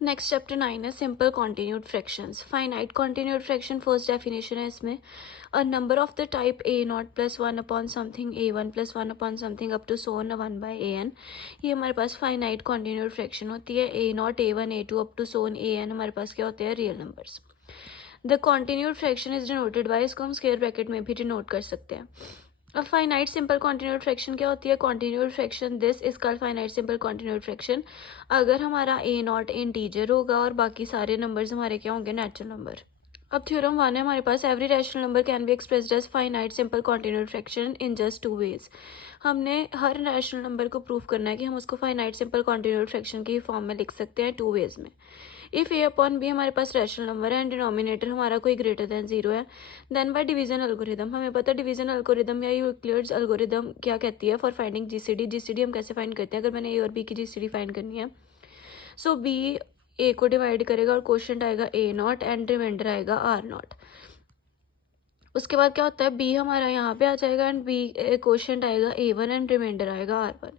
Next chapter 9 है simple continued fractions. Finite continued fraction first definition है इसमें, a number of the type A naught plus one upon something A one plus one upon something up to so on one by A N. ये हमारे पास finite continued fraction होती है। A naught A one A two up to so on A N हमारे पास क्या होते हैं, real numbers. The continued fraction is denoted by, इसको हम स्क्वायर ब्रैकेट में भी डिनोट कर सकते हैं। अब फाइनाइट सिंपल कॉन्टिन्यूड फ्रैक्शन क्या होती है, continued fraction this is called finite simple continued fraction अगर हमारा ए नॉट इंटीजर होगा और बाकी सारे नंबर्स हमारे क्या होंगे, नेचुरल नंबर। अब थ्योरम 1 है हमारे पास, every rational number can be expressed as finite simple continued fraction in just two ways. हमने हर रैशनल नंबर को प्रूव करना है कि हम उसको फाइनाइट सिंपल कॉन्टिन्यूड फ्रैक्शन की फॉर्म में लिख सकते हैं टू वेज में। इफ़ ए अपॉन बी हमारे पास रैशनल नंबर है एंड डिनोमिनेटर हमारा कोई ग्रेटर देन जीरो है, देन बाय डिवीजन एल्गोरिदम, हमें पता है डिवीजन एल्गोरिदम या यूक्लिड्स एल्गोरिदम क्या कहती है फॉर फाइंडिंग जीसीडी। जीसीडी हम कैसे फाइंड करते हैं, अगर मैंने ए और बी की जीसीडी फाइंड करनी है, सो बी ए को डिवाइड करेगा और क्वोशंट आएगा ए नॉट एंड रिमाइंडर आएगा आर नॉट। उसके बाद क्या होता है, बी हमारा यहाँ पे आ जाएगा एंड बी क्वोशंट आएगा ए वन एंड रिमाइंडर आएगा आर वन।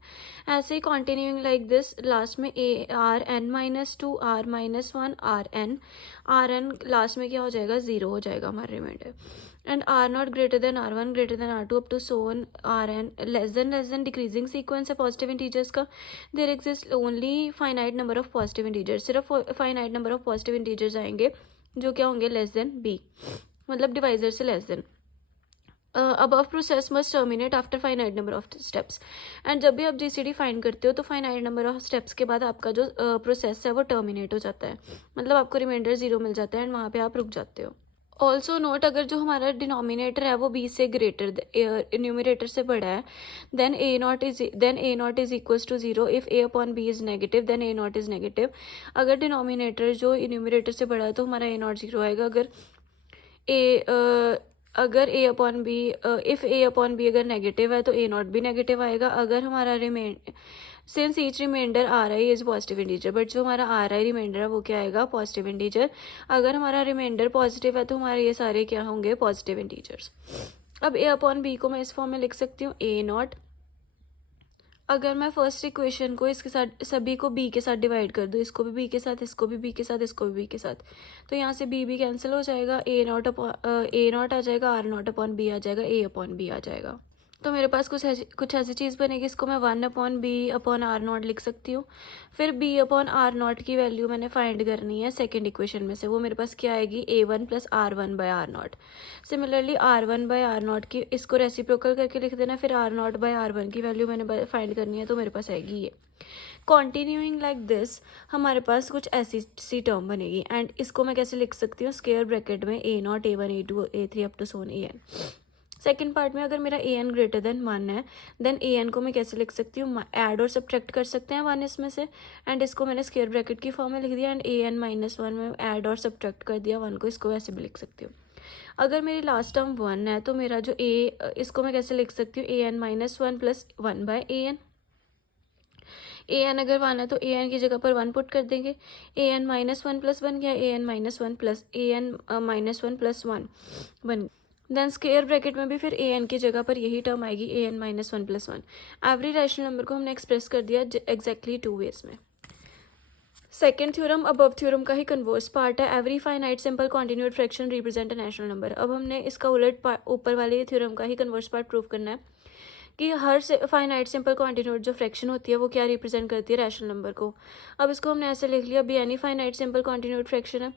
ऐसे ही कॉन्टिन्यूइंग लाइक दिस, लास्ट में a r n minus two r minus one r n last में क्या हो जाएगा, जीरो हो जाएगा हमारा remainder. And r naught greater than r one greater than r two up to so on r n less than decreasing sequence है positive integers का। There exist only finite number of positive integers, सिर्फ finite number of positive integers आएंगे जो क्या होंगे, less than B, मतलब divisor से less than. Above process must terminate after finite number of steps. And जब भी आप जीसीडी फाइंड करते हो तो फाइनाइट नंबर ऑफ स्टेप्स के बाद आपका जो प्रोसेस है वो टर्मिनेट हो जाता है, मतलब आपको रिमाइंडर जीरो मिल जाता है एंड वहाँ पे आप रुक जाते हो। ऑल्सो नोट, अगर जो हमारा डिनोमिनेटर है वो बी से ग्रेटर, न्यूमिनेटर से बड़ा है, then a naught is equals to zero. If a upon b is negative then a naught is negative. अगर डिनोमिनेटर जो न्यूमिनेटर से बड़ा है तो हमारा ए नॉट जीरो आएगा। अगर A upon B if A upon B अगर नेगेटिव है तो ए नॉट भी नेगेटिव आएगा। अगर हमारा since each remainder R I is positive integer, but जो हमारा आर आई रिमाइंडर है वो क्या आएगा, पॉजिटिव इंटीजर। अगर हमारा रिमाइंडर पॉजिटिव है तो हमारे ये सारे क्या होंगे, पॉजिटिव इंटीजर्स। अब ए अपॉन बी को मैं इस फॉर्म में लिख सकती हूँ, ए नॉट, अगर मैं फर्स्ट इक्वेशन को इसके साथ सभी को बी के साथ डिवाइड कर दूँ, इसको भी बी के साथ, इसको भी बी के साथ, इसको भी बी के साथ, तो यहाँ से बी कैंसिल हो जाएगा, ए नॉट आ जाएगा, आर नॉट अपॉन बी आ जाएगा, ए अपॉन बी आ जाएगा। तो मेरे पास कुछ ऐसी चीज़ बनेगी, इसको मैं one upon b upon r naught लिख सकती हूँ। फिर बी अपॉन आर नॉट की वैल्यू मैंने फाइंड करनी है सेकेंड इक्वेशन में से, वो मेरे पास क्या आएगी, A one plus R one by R naught. Similarly R one by R naught की इसको रेसिप्रोकल करके लिख देना, फिर R naught by R one की वैल्यू मैंने फाइंड करनी है, तो मेरे पास आएगी ये। कॉन्टिन्यूइंग लाइक दिस हमारे पास कुछ ऐसी सी टर्म बनेगी एंड इसको मैं कैसे लिख सकती हूँ, स्क्वायर ब्रैकेट में A naught A one A two A three up to so on A N. Second part में अगर मेरा A N greater than one है देन ए एन को मैं कैसे लिख सकती हूँ, ऐड और सब्ट्रैक्ट कर सकते हैं वन इसमें से, एंड इसको मैंने स्क्वायर ब्रैकेट की फॉर्म में लिख दिया and a N minus one में ऐड और सब्ट्रैक्ट कर दिया वन को, इसको ऐसे भी लिख सकती हूँ। अगर मेरी लास्ट टर्म वन है तो मेरा जो इसको मैं कैसे लिख सकती हूँ, A N minus one plus one by A N. A N अगर वन है तो ए एन की जगह पर वन पुट कर देंगे, A N minus one plus one क्या, A N minus one plus A N minus one plus one बन। देन स्क्वायर ब्रैकेट में भी फिर ए एन की जगह पर यही टर्म आएगी, a N minus one plus one. Every rational number को हमने एक्सप्रेस कर दिया एग्जैक्टली टू वेज में। सेकेंड थ्योरम अबव थ्योरम का ही कन्वर्स पार्ट है, every finite simple continued fraction represent a natural number. अब हमने इसका उलट ऊपर वाले थ्योरम का ही कन्वर्स पार्ट प्रूव करना है कि हर फाइनाइट सिंपल कॉन्टिन्यूड जो फ्रैक्शन होती है वो क्या रिप्रेजेंट करती है, रैशनल नंबर को। अब इसको हमने ऐसे लिख लिया, b any finite simple continued fraction है,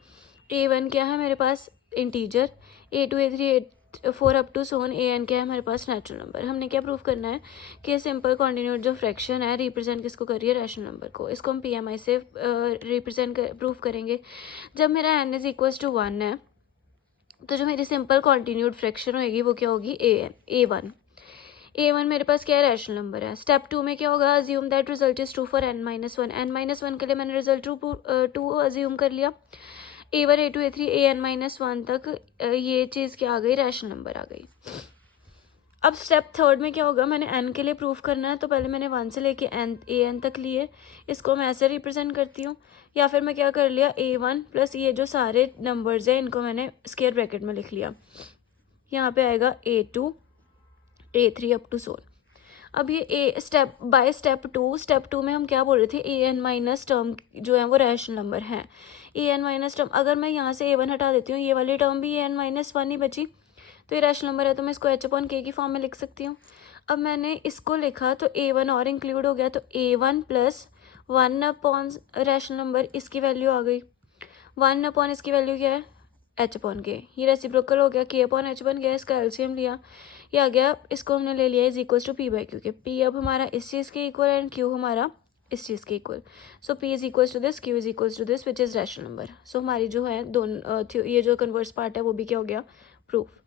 ए वन क्या है मेरे पास integer, a two A three a four up to so on A n क्या है हमारे पास नेचुरल नंबर। हमने क्या प्रूव करना है कि सिंपल कॉन्टिन्यूड जो फ्रैक्शन है रिप्रेजेंट किसको कर रही है, रैशनल नंबर को। इसको हम पी एम आई से रिप्रेजेंट प्रूव करेंगे। जब मेरा n is equals to one है तो जो मेरी सिंपल कॉन्टिन्यूड फ्रैक्शन होगी वो क्या होगी, ए वन। ए वन मेरे पास क्या है, रैशनल नंबर है। स्टेप टू में क्या होगा, assume that result is true for n minus one. N minus one के लिए मैंने रिजल्ट टू अज्यूम कर लिया। A one A two A three a N minus one तक ये चीज़ क्या आ गई, रैशनल नंबर आ गई। अब स्टेप थर्ड में क्या होगा, मैंने एन के लिए प्रूफ करना है, तो पहले मैंने वन से लेके एन ए एन तक लिए, इसको मैं ऐसे रिप्रेजेंट करती हूँ। या फिर मैं क्या कर लिया, ए वन प्लस ये जो सारे नंबर्स हैं इनको मैंने स्क्वायर ब्रैकेट में लिख लिया। यहाँ पे आएगा a two A three up to so on. अब ये a step by step two में हम क्या बोल रहे थे, ए एन माइनस टर्म जो है वो रैशनल नंबर है। ए एन माइनस टर्म, अगर मैं यहाँ से ए वन हटा देती हूँ, ये वाली टर्म भी ए एन माइनस वन ही बची, तो ये रैशनल नंबर है, तो मैं इसको एच अपॉन के की फॉर्म में लिख सकती हूँ। अब मैंने इसको लिखा तो ए वन और इंक्लूड हो गया, तो a one plus one upon rational number, इसकी वैल्यू आ गई। वन अपॉन इसकी वैल्यू क्या है, एच अपॉन के, ये रेसिप्रोकल हो गया, के अपॉन एच बन गया, इसका एलसीएम लिया, ये आ गया, इसको हमने ले लिया is equal to p by q के। पी अब हमारा इस चीज़ के इक्वल एंड क्यू हमारा इस चीज़ के equal. So p is equal to this, q is equal to this, which is rational number. So हमारी जो है दोनों ये जो कन्वर्स पार्ट है वो भी क्या हो गया, प्रूफ।